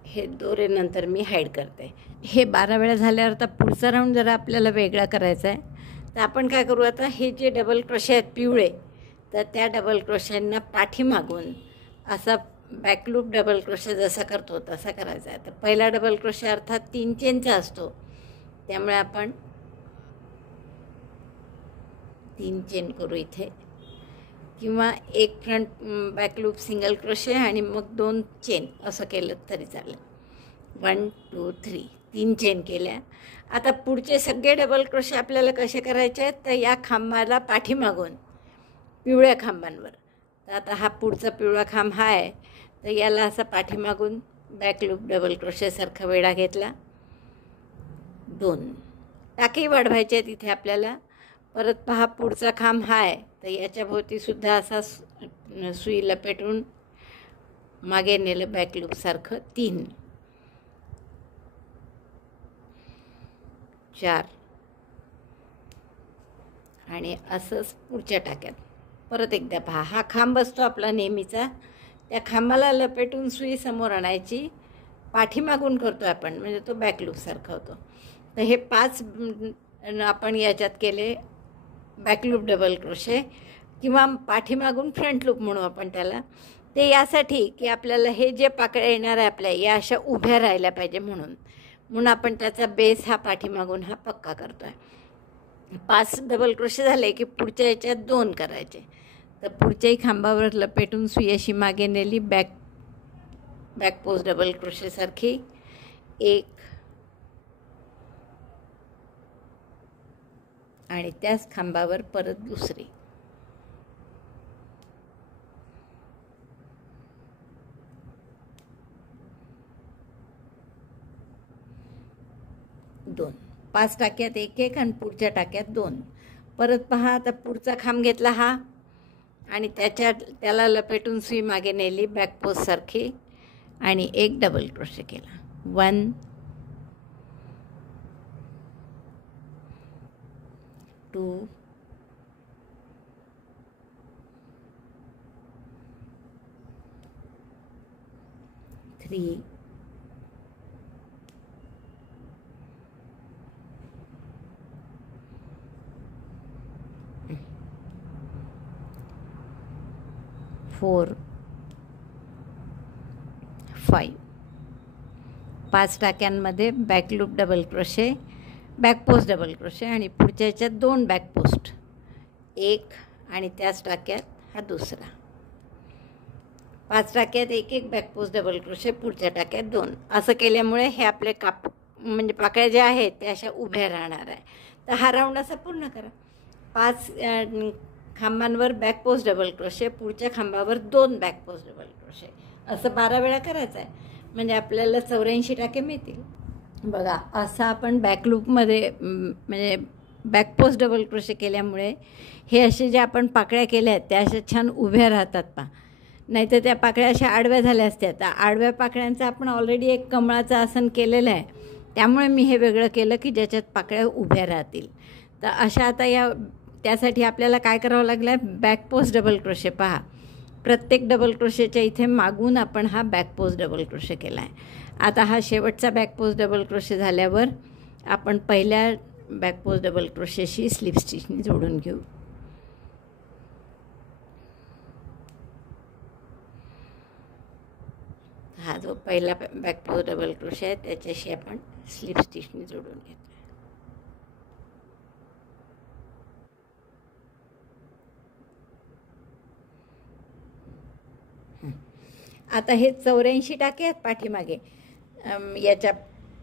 हे दोरे नंतर मी हाईड करते. हे 12 वेळा झाल्यावर आता पुढचा राऊंड जरा आपल्याला वेगळा करायचा आहे. तर आपण काय करू, आता हे जे डबल क्रोशे आहेत पिवळे, तर त्या डबल क्रोशांना पाठीमागून असा बॅकलूप डबल क्रोशे जसा करतो तसा करायचा आहे. तर पहिला डबल क्रोशे अर्थात 3 चेनचा असतो, त्यामुळे आपण 3 चेन करू इथे, किंवा एक फ्रंट बॅकलूप सिंगल क्रोशे आणि मग 2 चेन असं केलं तरी चालेल. 1 2 3 3 चेन केल्या. आता पुढचे सगळे डबल क्रोशे आपल्याला कसे करायचे आहेत, तर या खांबाला पाठीमागून पिवळ्या खांबांवर. तर आता हा पुढचा पिवळा खांब हा आहे, तर याला असा पाठीमागून बॅकलूप डबल क्रोशेसारखा वेढा घेतला. 2 टाके वाढवायचे आहेत इथे आपल्याला. परत पहा पुढचा खांब हा आहे, तर याच्या भोवतीसुद्धा असा सुई लपेटून मागे नेलं बॅकलूपसारखं. 3 4 आणि असंच पुढच्या टाक्यात. परत एकदा पहा, हा खांब असतो आपला नेहमीचा, त्या खांबाला लपेटून सुई समोर आणायची, पाठीमागून करतो आपण म्हणजे तो बॅकलूपसारखा होतो. तर हे 5 आपण याच्यात केले बॅकलूप डबल क्रोशे, किंवा पाठीमागून फ्रंट लूप म्हणू आपण त्याला. ते यासाठी की आपल्याला हे जे पाकळ्या येणार आहे आपल्या या अशा उभ्या राहिल्या पाहिजे म्हणून आपण त्याचा बेस हा पाठीमागून हा पक्का करतो आहे. 5 डबल क्रोशे झाले की पुढच्या याच्यात 2 करायचे. तर पुढच्याही खांबावर लपेटून सुई अशी मागे नेली बॅक पोस्ट डबल क्रोशेसारखी. 1 आणि त्याच खांबावर परत दुसरी. 2 5 टाक्यात 1 1 आणि पुढच्या टाक्यात 2. परत पहा, आता पुढचा खांब घेतला हा आणि त्याला लपेटून सुई मागे नेली बॅक पोस्टसारखी आणि 1 डबल क्रोशे केला. 1 2 3 4 5. 5 टाक्यांमध्ये back loop double crochet, back post double crochet आणि पुढच्या याच्यात 2 बॅक पोस्ट, 1 आणि त्याच टाक्यात हा दुसरा. 5 टाक्यात 1 1 बॅक पोस्ट डबल क्रोशे, पुढच्या टाक्यात 2. असं केल्यामुळे हे आपले म्हणजे पाकळ्या ज्या आहेत त्या अशा उभ्या राहणार आहे. तर हा राऊंड असा पूर्ण करा. 5 खांबांवर बॅक पोस्ट डबल क्रोशे, पुढच्या खांबावर 2 बॅक पोस्ट डबल क्रोशे, असं 12 वेळा करायचं आहे. म्हणजे आपल्याला 84 टाके मिळतील. बघा, असं आपण बॅकलूपमध्ये म्हणजे बॅक पोस्ट डबल क्रोशे केल्यामुळे हे असे जे आपण पाकळ्या केल्या आहेत त्या अशा छान उभ्या राहतात पहा. नाहीतर त्या पाकळ्या अशा आडव्या झाल्या असत्या. तर आडव्या पाकळ्यांचं आपण ऑलरेडी एक कमळाचं आसन केलेलं आहे, त्यामुळे मी हे वेगळं केलं की ज्याच्यात पाकळ्या उभ्या राहतील. तर अशा आता त्यासाठी आपल्याला काय करावं लागलं आहे, बॅक पोस्ट डबल क्रोशे. पहा, प्रत्येक डबल क्रोशेच्या इथे मागून आपण हा बॅक पोस्ट डबल क्रोशे केला आहे. आता हा शेवटचा बॅक पोस्ट डबल क्रोशे झाल्यावर आपण पहिल्या बॅक पोस्ट डबल क्रोशेशी स्लिप स्टिचने जोडून घेऊ. हा जो पहिला बॅक पोस्ट डबल क्रोशे आहे त्याच्याशी आपण स्लिप स्टिचने जोडून घेतो. आता हे 84 टाके आहेत पाठीमागे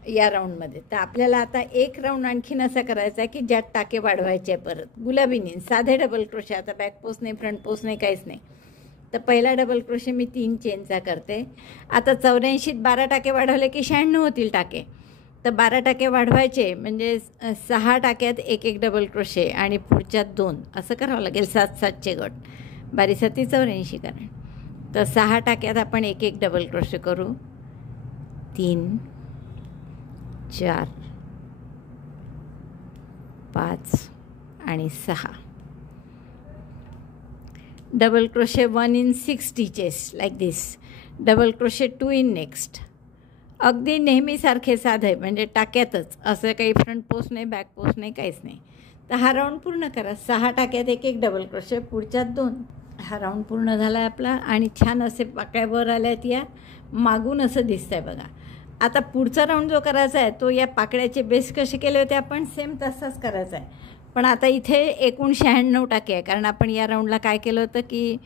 या राऊंडमध्ये. तर आपल्याला आता एक राऊंड आणखीन असा करायचा आहे की ज्यात टाके वाढवायचे आहे परत गुलाबीने साधे डबल क्रोशे. आता बॅक पोस्ट नाही, फ्रंट पोस्ट नाही, काहीच नाही. तर पहिला डबल क्रोशे मी 3 चेनचा करते. आता 84त 12 टाके वाढवले की 96 होतील टाके. तर 12 टाके वाढवायचे म्हणजे 6 टाक्यात एक डबल क्रोशे आणि पुढच्यात 2 असं करावं लागेल. 7-7चे गट, 12-7 84 कारण. तर 6 टाक्यात आपण एक डबल क्रोशे करू. 3 4 5 आणि 6 double crochet 1 in 6 stitches like this. Double crochet 2 in next. अगदी नेहमीसारखे साधे म्हणजे टाक्यातच, असं काही फ्रंट पोस्ट नाही, बॅक पोस्ट नाही, काहीच नाही. तर हा राऊंड पूर्ण करा. 6 टाक्यात एक डबल क्रोशे, पुढच्यात 2. हा राऊंड पूर्ण झाला आहे आपला आणि छान असे पाकळ्या वर आल्या आहेत. या मागून असं दिसतं आहे बघा. आता पुढचा राऊंड जो करायचा आहे तो या पाकळ्याचे बेस कसे केले होते आपण सेम तसाच करायचा आहे. पण आता इथे एकूण 96 टाके आहे, कारण आपण या राऊंडला काय केलं होतं की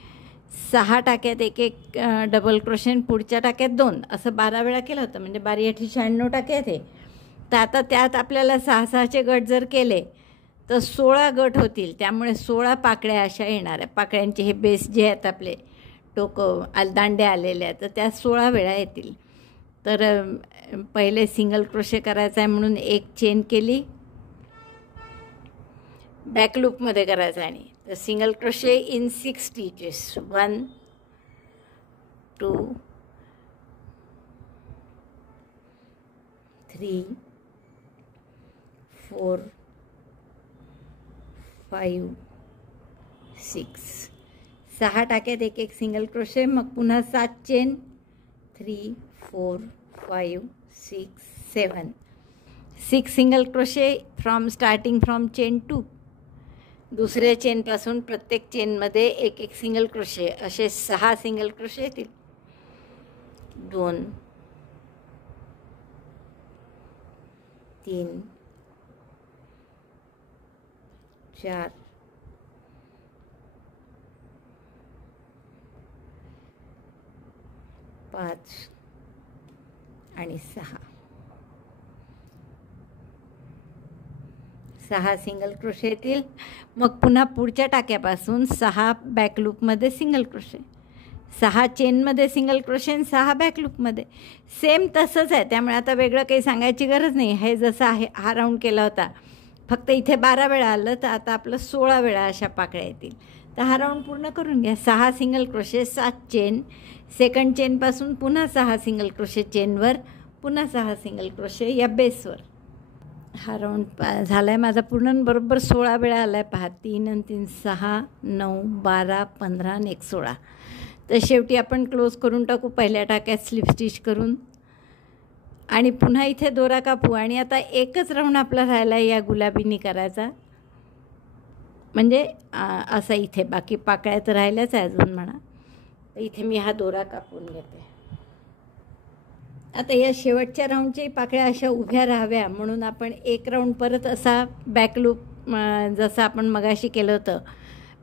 6 टाक्यात एक डबल क्रोशे, पुढच्या टाक्यात 2 असं 12 वेळा केलं होतं. म्हणजे 12-8 96 टाके आहेत हे. तर आता त्यात आपल्याला 6-6चे गट जर केले तर 16 गट होतील. त्यामुळे 16 पाकळ्या अशा येणार आहे. पाकळ्यांचे हे बेस जे आहेत आपले टोकं दांड्या आलेल्या आहेत तर त्या 16 वेळा येतील. तर पहिले सिंगल क्रोशे करायचा आहे म्हणून एक चेन केली, बॅक लूपमध्ये करायचं आहे. आणि तर सिंगल क्रोशे इन 6 स्टिचेस. 1 2 3 4 5 6. 6 टाक्यात एक सिंगल क्रोशे, मग पुन्हा 7 chain. 3 4 5 6 7. 6 single crochet starting from chain 2. दुसऱ्या चेनपासून प्रत्येक चेनमध्ये एक सिंगल क्रोशे, असे 6 सिंगल क्रोशे येतील. 2 3 4 5 आणि 6. 6 सिंगल क्रोशे येतील. मग पुन्हा पुढच्या टाक्यापासून 6 बॅक लूपमध्ये सिंगल क्रोशे, 6 चेनमध्ये सिंगल क्रोशे आणि 6 बॅक लूपमध्ये. सेम तसंच आहे. त्यामुळे आता वेगळं काही सांगायची गरज नाही. हे जसं आहे हा राऊंड केला होता, फक्त इथे 12 वेळा आलं तर आता आपलं 16 वेळा अशा पाकळ्या येतील. तर हा राऊंड पूर्ण करून घ्या. 6 सिंगल क्रोशे, 7 चेन, सेकंड चेनपासून पुन्हा 6 सिंगल क्रोशे चेनवर, पुन्हा 6 सिंगल क्रोशे या बेसवर. हा राऊंड झाला आहे माझा पूर्ण. बरोबर 16 वेळा आला आहे. पहा, 3 आणि 3 6 9 12 15 आणि 1 16. तर शेवटी आपण क्लोज करून टाकू पहिल्या टाक्यात स्लिप स्टिच करून आणि पुन्हा इथे दोरा कापू. आणि आता एकच राऊंड आपला राहिला आहे या गुलाबीनी करायचा. म्हणजे असं इथे बाकी पाकळ्या तर राहिल्याच आहे अजून म्हणा. तर इथे मी हा दोरा कापून घेते. आता या शेवटच्या राऊंडच्या पाकळ्या अशा उभ्या राहाव्या म्हणून आपण एक राऊंड परत असा बॅक लूप जसं आपण मगाशी केलं होतं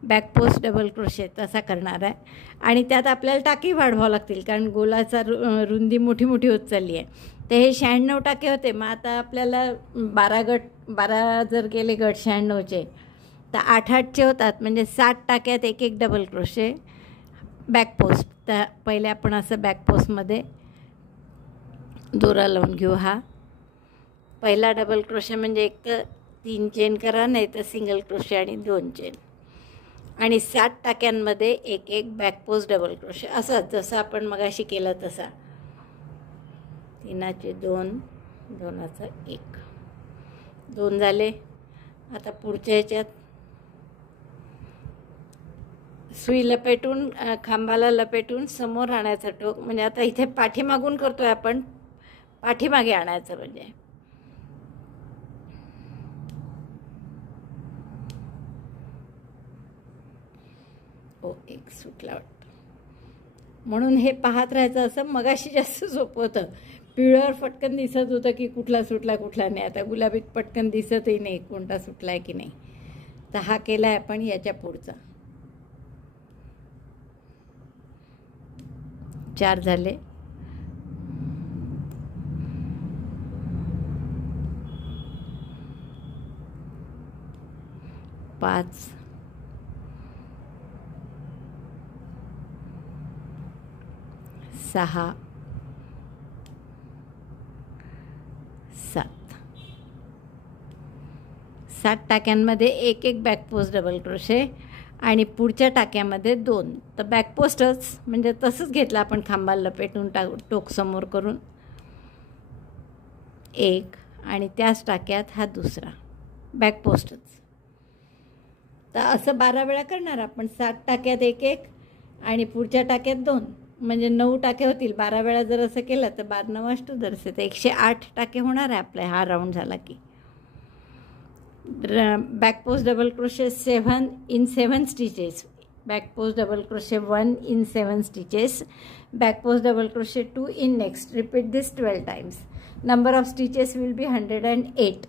बॅक पोस्ट डबल क्रोशे तसा करणार आहे. आणि त्यात आपल्याला टाके वाढवावं लागतील कारण गोलाचा रुंदी मोठी मोठी होत चालली आहे. तर हे 96 टाके होते. मग आता आपल्याला 12 जर केले गट 96चे तर 8-8चे होतात. म्हणजे 7 टाक्यात एक डबल क्रोशे बॅक पोस्ट. तर पहिले आपण असं बॅक पोस्टमध्ये दोरा लावून घेऊ. हा पहिला डबल क्रोशे म्हणजे एक तर 3 चेन करा, नाही तर सिंगल क्रोशे आणि 2 चेन. आणि 7 टाक्यांमध्ये एक एक बॅक पोस्ट डबल क्रोशे, असंच जसं आपण मगाशी केलं तसा. 3चे 2, 2चा 1, 2 झाले. आता पुढच्या ह्याच्यात सुई लपेटून खांबाला लपेटून समोर आणायचं टोक, म्हणजे आता इथे पाठीमागून करतोय आपण, पाठीमागे आणायचं म्हणजे. एक सुटला वाटतं, म्हणून हे पाहत राहायचं. असं मगाशी जास्त सोपं होतं, पिवळ्यावर पटकन दिसत होतं की कुठला सुटला कुठला नाही. आता गुलाबीत पटकन दिसतही नाही कोणता सुटला आहे की नाही. तर हा केला आहे आपण. याच्या पुढचा 4 झाले. 5, 6, 7. 7 टाक्यांमध्ये एक एक बॅक पोस्ट डबल क्रोशे आणि पुढच्या टाक्यामध्ये 2. तर बॅक पोस्टच म्हणजे तसंच घेतलं आपण, खांबाला लपेटून टोक समोर करून 1 आणि त्याच टाक्यात हा दुसरा बॅक पोस्टच. तर असं 12 वेळा करणार आपण. 7 टाक्यात एक एक आणि पुढच्या टाक्यात 2, म्हणजे 9 टाके होतील. 12 वेळा जर असं केलं तर 12 9 अष्टोदर्श, तर 108 टाके होणार आहे आपला हा राऊंड झाला की. Back post double crochet 7 in 7 stitches, back post double crochet 1 in 7 stitches, back post double crochet 2 in next. Repeat this 12 times. Number of stitches will be 108.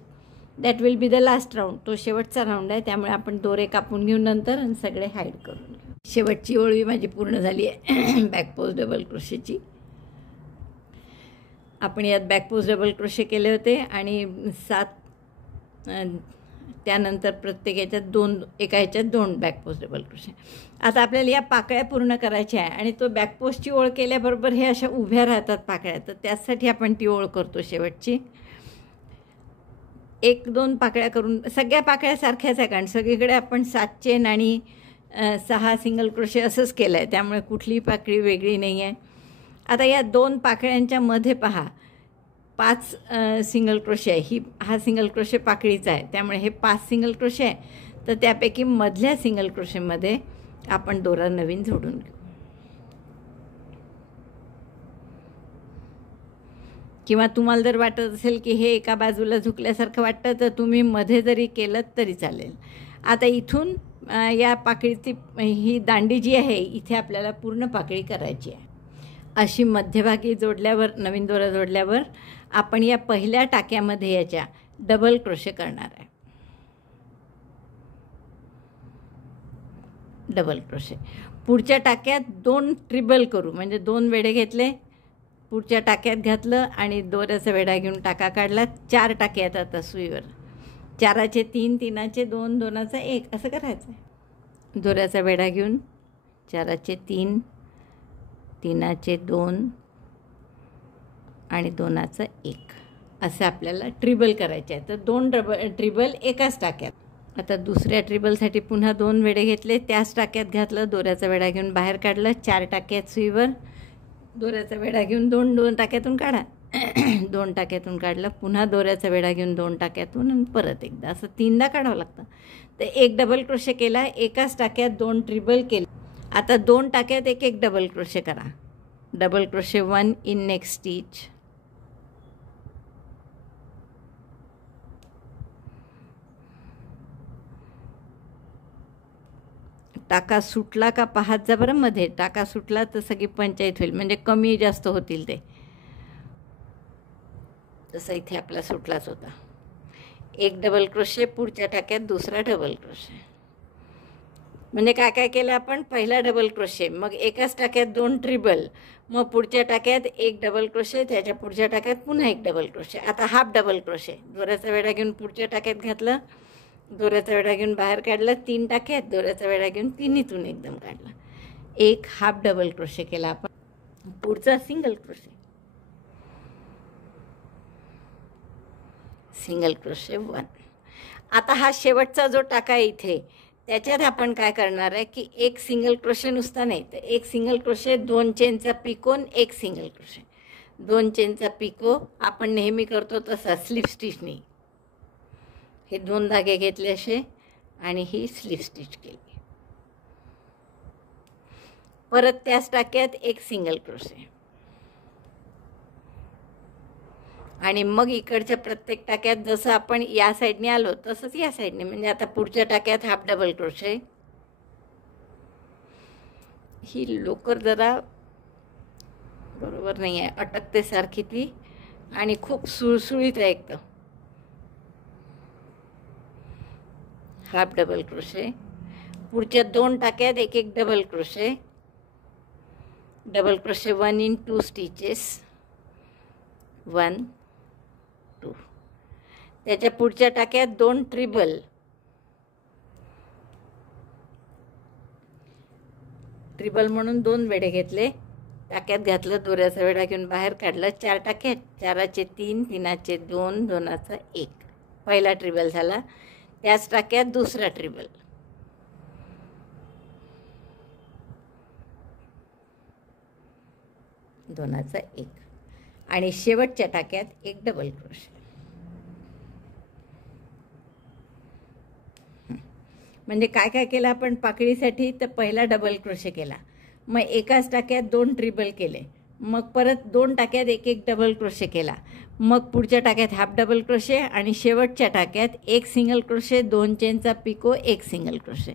That will be the last round. तो शेवटचा round आहे, त्यामुळे आपण दोरे कापून घेऊ नंतर आणि सगळे हाईड करून घेऊ. शेवटची ओळी माझी पूर्ण झाली आहे बॅक पोस्ट डबल क्रोशेची. आपण यात बॅक पोस्ट डबल क्रोशे केले होते आणि 7, त्यानंतर प्रत्येक ह्याच्यात 2, एका ह्याच्यात 2 बॅक पोस्ट डबल क्रोशे. आता आपल्याला या पाकळ्या पूर्ण करायच्या आहे आणि तो बॅक पोस्टची ओळ केल्याबरोबर हे अशा उभ्या राहतात पाकळ्या, तर त्यासाठी आपण ती ओळ करतो शेवटची. 1-2 पाकळ्या करून, सगळ्या पाकळ्या सारख्याच आहे कारण सगळीकडे आपण 7 चेन आणि 6 सिंगल क्रोशे असंच केलं आहे, त्यामुळे कुठलीही पाकळी वेगळी नाही आहे. आता या 2 पाकळ्यांच्या मध्ये पहा 5 सिंगल क्रोशे आहे. हा सिंगल क्रोशे पाकळीचा आहे, त्यामुळे हे 5 सिंगल क्रोशे आहे. तर त्यापैकी मधल्या सिंगल क्रोशेमध्ये आपण दोरा नवीन जोडून घेऊ. किंवा तुम्हाला जर वाटत असेल की हे एका बाजूला झुकल्यासारखं वाटतं तर तुम्ही मध्ये जरी केलं तरी चालेल. आता इथून या पाकळीची ही दांडी जी आहे इथे आपल्याला पूर्ण पाकळी करायची आहे. अशी मध्यभागी जोडल्यावर, नवीन दोरा जोडल्यावर आपण या पहिल्या टाक्यामध्ये याच्या डबल क्रोशे करणार आहे. Double crochet. पुढच्या टाक्यात 2 ट्रिबल करू, म्हणजे 2 वेढे घेतले, पुढच्या टाक्यात घातलं आणि दोऱ्याचा वेढा घेऊन टाका काढला. 4 टाके आहेत आता सुईवर. 4चे 3, 3चे 2, 2चा 1 असं करायचं आहे. दोऱ्याचा वेढा घेऊन 4चे 3, 3चे 2 आणि 2चा 1 असे आपल्याला ट्रिबल करायचे आहे. तर 2 ट्रिबल एकाच टाक्यात. आता दुसऱ्या ट्रिबलसाठी पुन्हा 2 वेढे घेतले, त्याच टाक्यात घातलं, दोऱ्याचा वेढा घेऊन बाहेर काढलं. 4 टाक्यात सुईवर, दोऱ्याचा वेढा घेऊन 2 टाक्यातून काढा. 2 टाक्यातून काढलं, पुन्हा दोऱ्याचा वेढा घेऊन 2 टाक्यातून आणि परत एकदा, असं 3दा काढावं लागतं. तर 1 डबल क्रोशे केला, एकाच टाक्यात 2 ट्रिबल केले. आता 2 टाक्यात एक एक डबल क्रोशे करा. Double crochet 1 in next stitch, टाका सुटला का पाहत जा बरं. मध्ये टाका सुटला तर सगळी पंचायत होईल, म्हणजे कमी जास्त होतील ते. तसं इथे आपला सुटलाच होता. 1 डबल क्रोशे, पुढच्या टाक्यात दुसरा डबल क्रोशे. म्हणजे काय काय केलं आपण, पहिला डबल क्रोशे, मग एकाच टाक्यात 2 ट्रिबल, मग पुढच्या टाक्यात 1 डबल क्रोशे, त्याच्या पुढच्या टाक्यात पुन्हा 1 डबल क्रोशे. आता हाफ डबल क्रोशे, दोऱ्याचा वेढा घेऊन पुढच्या टाक्यात घातलं, दोऱ्याचा वेढा घेऊन बाहेर काढलं. 3 टाक्यात दोऱ्याचा वेढा घेऊन तिन्हीतून एकदम काढला. 1 हाफ डबल क्रोशे केला आपण. पुढचा सिंगल क्रोशे, सिंगल क्रोशे 1. आता हा शेवटचा जो टाका आहे इथे, त्याच्यात आपण काय करणार आहे की एक सिंगल क्रोशे नुसता नाही, तर एक सिंगल क्रोशे, 2 चेनचा पिको, एक सिंगल क्रोशे, 2 चेनचा पिको आपण नेहमी करतो तसा स्लिप स्टिचनी हे 2 धागे घेतले असे आणि ही स्लिप स्टिच केली. परत त्याच टाक्यात एक सिंगल क्रोशे आणि मग इकडच्या प्रत्येक टाक्यात जसं आपण या साईडने आलो तसंच या साईडने, म्हणजे आता पुढच्या टाक्यात हाफ डबल क्रोशे. ही लोकर जरा बरोबर नाही आहे, अटकते सारखी ती आणि खूप सुळसुळीत आहे एकदम. हाफ डबल क्रोशे, पुढच्या 2 टाक्यात एक एक double crochet, double crochet 1 in 2 stitches, 1 2. त्याच्या पुढच्या टाक्यात 2 ट्रिबल, ट्रिबल म्हणून 2 वेढे घेतले, टाक्यात घातलं, दोऱ्याचा वेढा घेऊन बाहेर काढलं. 4 टाक्यात, 4चे 3, 3चे 2, 2चा 1, पहिला ट्रिबल झाला. त्याच टाक्यात दुसरा ट्रिबल, दोनाचा 1 आणि शेवटच्या टाक्यात एक डबल क्रोशे. म्हणजे काय काय केलं आपण पाकळीसाठी, तर पहिला डबल क्रोशे केला, मग एकाच टाक्यात 2 ट्रिबल केले, मग परत 2 टाक्यात एक एक डबल क्रोशे केला, मग पुढच्या टाक्यात हाफ डबल क्रोशे आणि शेवटच्या टाक्यात एक सिंगल क्रोशे, 2 चेनचा पिको, एक सिंगल क्रोशे.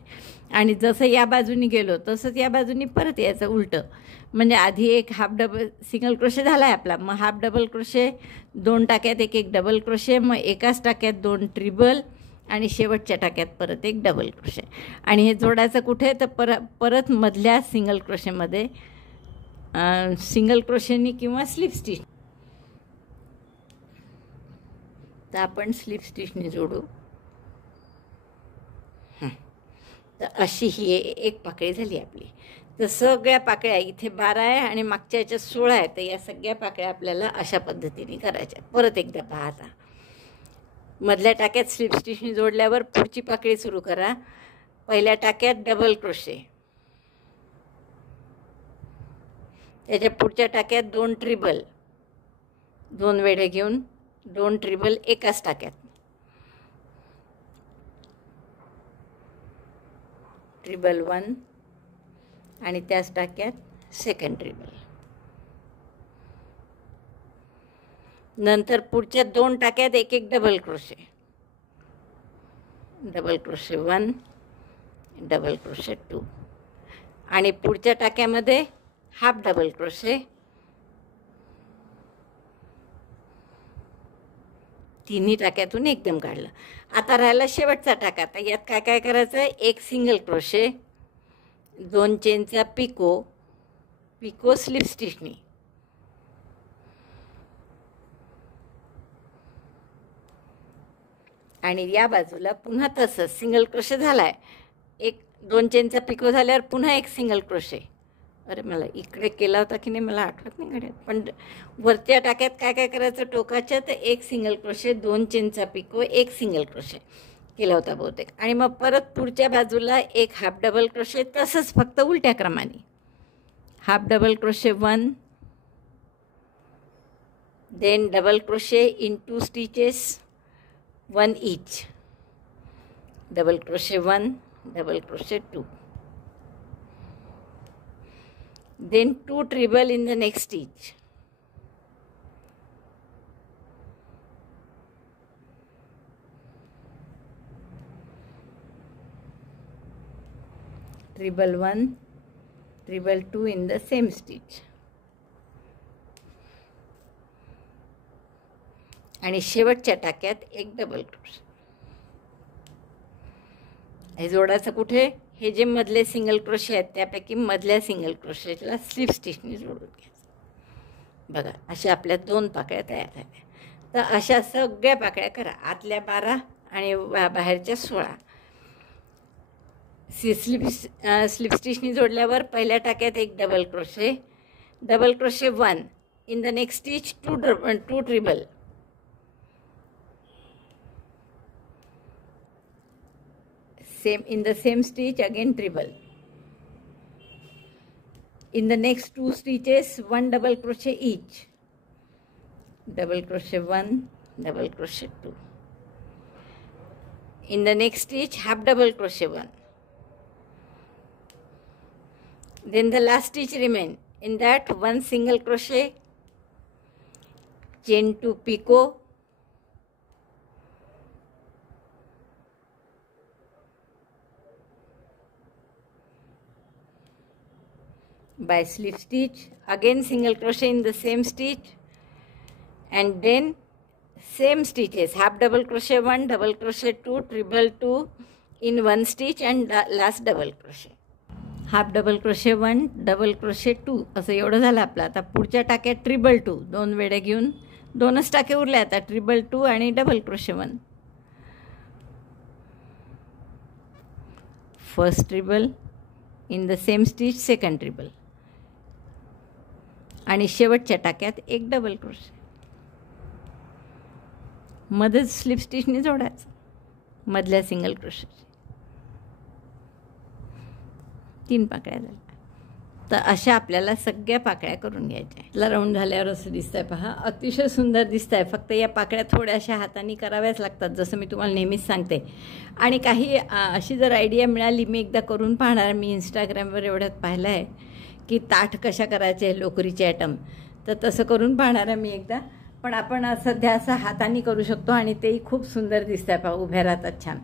आणि जसं या बाजूनी गेलो तसंच या बाजूनी परत यायचं उलटं, म्हणजे आधी एक हाफ डबल सिंगल क्रोशे झाला आहे आपला, मग हाफ डबल क्रोशे, 2 टाक्यात एक एक डबल क्रोशे, मग एकाच टाक्यात 2 ट्रिबल आणि शेवटच्या टाक्यात परत एक डबल क्रोशे. आणि हे जोडायचं कुठे, तर परत मधल्या सिंगल क्रोशेमध्ये, सिंगल क्रोशेनी किंवा स्लिप स्टिच. तर आपण स्लिप स्टिचनी जोडू. तर अशी ही एक पाकळी झाली आपली. तर सगळ्या पाकळ्या इथे 12 आहे आणि मागच्या याच्यात 16 आहे, तर या सगळ्या पाकळ्या आपल्याला अशा पद्धतीने करायच्या. परत एकदा पाहता, मधल्या टाक्यात स्लिप स्टिचनी जोडल्यावर पुढची पाकळी सुरू करा. पहिल्या टाक्यात डबल क्रोशे, त्याच्या पुढच्या टाक्यात 2 ट्रिबल, 2 वेढे घेऊन 2 ट्रिबल एकाच टाक्यात, ट्रिबल 1 आणि त्याच टाक्यात सेकंड ट्रिबल. नंतर पुढच्या 2 टाक्यात एक एक double crochet, double crochet 1, double crochet 2 आणि पुढच्या टाक्यामध्ये हाफ डबल क्रोशे, 3 टाक्यातून एकदम काढलं. आता राहिला शेवटचा टाका. तर यात काय काय करायचं आहे, एक सिंगल क्रोशे, 2 चेनचा पिको, पिको स्लिप स्टिचनी, आणि या बाजूला पुन्हा तसंच सिंगल क्रोशे झाला आहे, एक 2 चेनचा पिको झाल्यावर पुन्हा एक सिंगल क्रोशे. अरे मला इकडे केला होता की नाही मला आठवत नाही घड्यात, पण वरच्या टाक्यात काय काय करायचं टोकाच्या, तर एक सिंगल क्रोशे, 2 चेनचा पिको, एक सिंगल क्रोशे केला होता बहुतेक, आणि मग परत पुढच्या बाजूला एक हाफ डबल क्रोशे, तसंच फक्त उलट्या क्रमाने. Half double crochet 1, then double crochet in 2 stitches, 1 each, double crochet 1, double crochet 2, then 2 treble in the next stitch, treble 1, treble 2 in the same stitch, आणि शेवटच्या टाक्यात एक डबल क्रोशे. हे जोडायचं कुठे, हे जे मधले सिंगल क्रोशे आहेत त्यापैकी मधल्या सिंगल क्रोशेला स्लिप स्टिचनी जोडून घ्यायचं. बघा अशा आपल्या 2 पाकळ्या तयार झाल्या. तर अशा सगळ्या पाकळ्या करा, आतल्या 12 आणि बाहेरच्या 16. स्लिप स्टिचनी जोडल्यावर पहिल्या टाक्यात एक double crochet 1, in the next stitch 2 ट्रिबल, in the same stitch again treble. In the next 2 stitches 1 double crochet each. Double crochet 1, double crochet 2. In the next stitch half double crochet 1. Then the last stitch remain. In that 1 single crochet, chain 2 picot, by slip stitch, again single crochet in the same stitch, and then same stitches, half double crochet 1, double crochet 2, treble 2 in 1 stitch and last double crochet. Half double crochet 1, double crochet 2 असं एवढं झालं आपलं. आता पुढच्या टाक्यात ट्रिबल 2, 2 वेड्या घेऊन 2च टाके उरले. आता ट्रिबल 2 आणि double crochet 1. First treble in the same stitch, second treble आणि शेवटच्या टाक्यात एक डबल क्रोशे. मध्येच स्लिप स्टिचने जोडायचं मधल्या सिंगल क्रोशेची. 3 पाकळ्या झाल्या. तर अशा आपल्याला सगळ्या पाकळ्या करून घ्यायच्या. आपला राऊंड झाल्यावर असं दिसतंय पहा, अतिशय सुंदर दिसतंय. फक्त या पाकळ्या थोड्याशा हाताने कराव्याच लागतात, जसं मी तुम्हाला नेहमीच सांगते. आणि काही अशी जर आयडिया मिळाली, मी एकदा करून पाहणार. मी इंस्टाग्रामवर एवढ्यात पाहिलं आहे की ताठ कशा करायचे लोकरीचे आयटम, तर तसं करून पाहणार आहे मी एकदा. पण आपण सध्या असं हाताने करू शकतो आणि तेही खूप सुंदर दिसतंय पहा, उभ्या राहतात छान.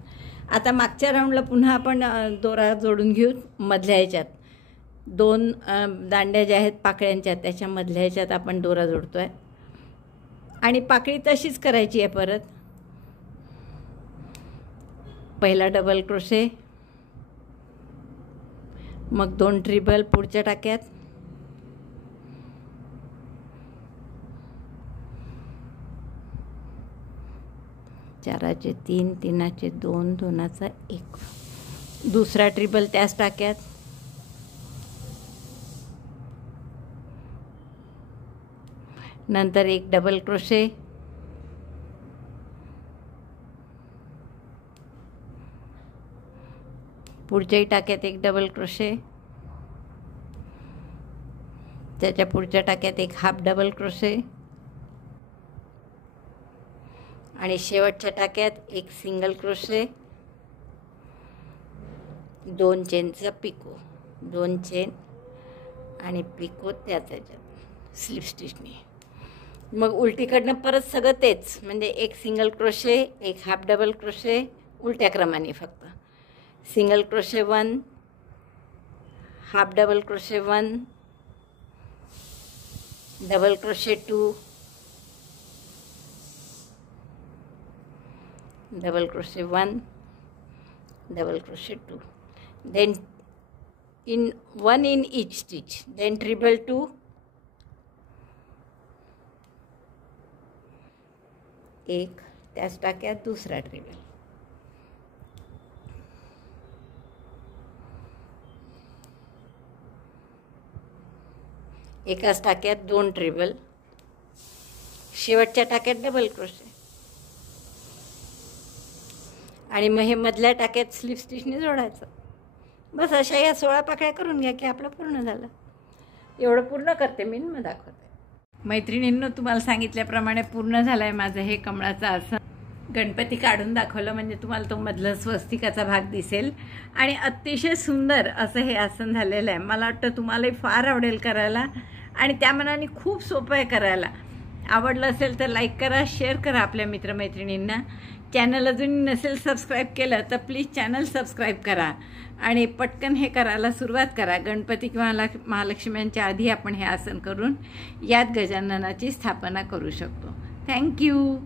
आता मागच्या राऊंडला पुन्हा आपण दोरा जोडून घेऊ. मधल्या ह्याच्यात 2 दांड्या ज्या आहेत पाकळ्यांच्या, त्याच्या मधल्या ह्याच्यात आपण दोरा जोडतो आहे आणि पाकळी तशीच करायची आहे. परत पहिला डबल क्रोशे, मग 2 ट्रिबल पुढच्या टाक्यात, चाराचे 3, 3चे 2, 2चा 1. दुसरा ट्रिबल त्याच टाक्यात, नंतर एक डबल क्रोशे, पुढच्याही टाक्यात एक डबल क्रोशे, त्याच्या पुढच्या टाक्यात एक हाफ डबल क्रोशे आणि शेवटच्या टाक्यात एक सिंगल क्रोशे, 2 चेनचा पिको, 2 चेन आणि पिको त्याच्यात स्लिप स्टिचने. मग उलटीकडनं परत सगळं तेच, म्हणजे एक सिंगल क्रोशे, एक हाफ डबल क्रोशे उलट्या क्रमाने. फक्त single crochet 1, half double crochet 1, double crochet 2, double crochet 1, double crochet 2, then in 1 in each stitch, then treble 2, एक त्याच टाक्यात दुसरा ट्रिबल, एकाच टाक्यात 2 ट्रिबल, शेवटच्या टाक्यात डबल क्रोशे आणि मग हे मधल्या टाक्यात स्लिप स्टिचने जोडायचं. बस अशा या 16 पाकळ्या करून घ्या की आपलं पूर्ण झालं. एवढं पूर्ण करते मी, मग दाखवते. मैत्रिणींनो, तुम्हाला सांगितल्याप्रमाणे पूर्ण झालं आहे माझं हे कमळाचं आसन. गणपती काढून दाखवलं म्हणजे तुम्हाला तो मधलं स्वस्तिकाचा भाग दिसेल आणि अतिशय सुंदर असं हे आसन झालेलं आहे. मला वाटतं तुम्हालाही फार आवडेल करायला आणि त्या मनाने खूप सोपं आहे करायला. आवडलं असेल तर लाईक करा, शेअर करा आपल्या मित्रमैत्रिणींना. चॅनल अजून नसेल सबस्क्राईब केलं तर प्लीज चॅनल सबस्क्राईब करा आणि पटकन हे करायला सुरुवात करा. गणपती किंवा महालक्ष्म्यांच्या आधी आपण हे आसन करून यात गजाननाची स्थापना करू शकतो. थँक्यू.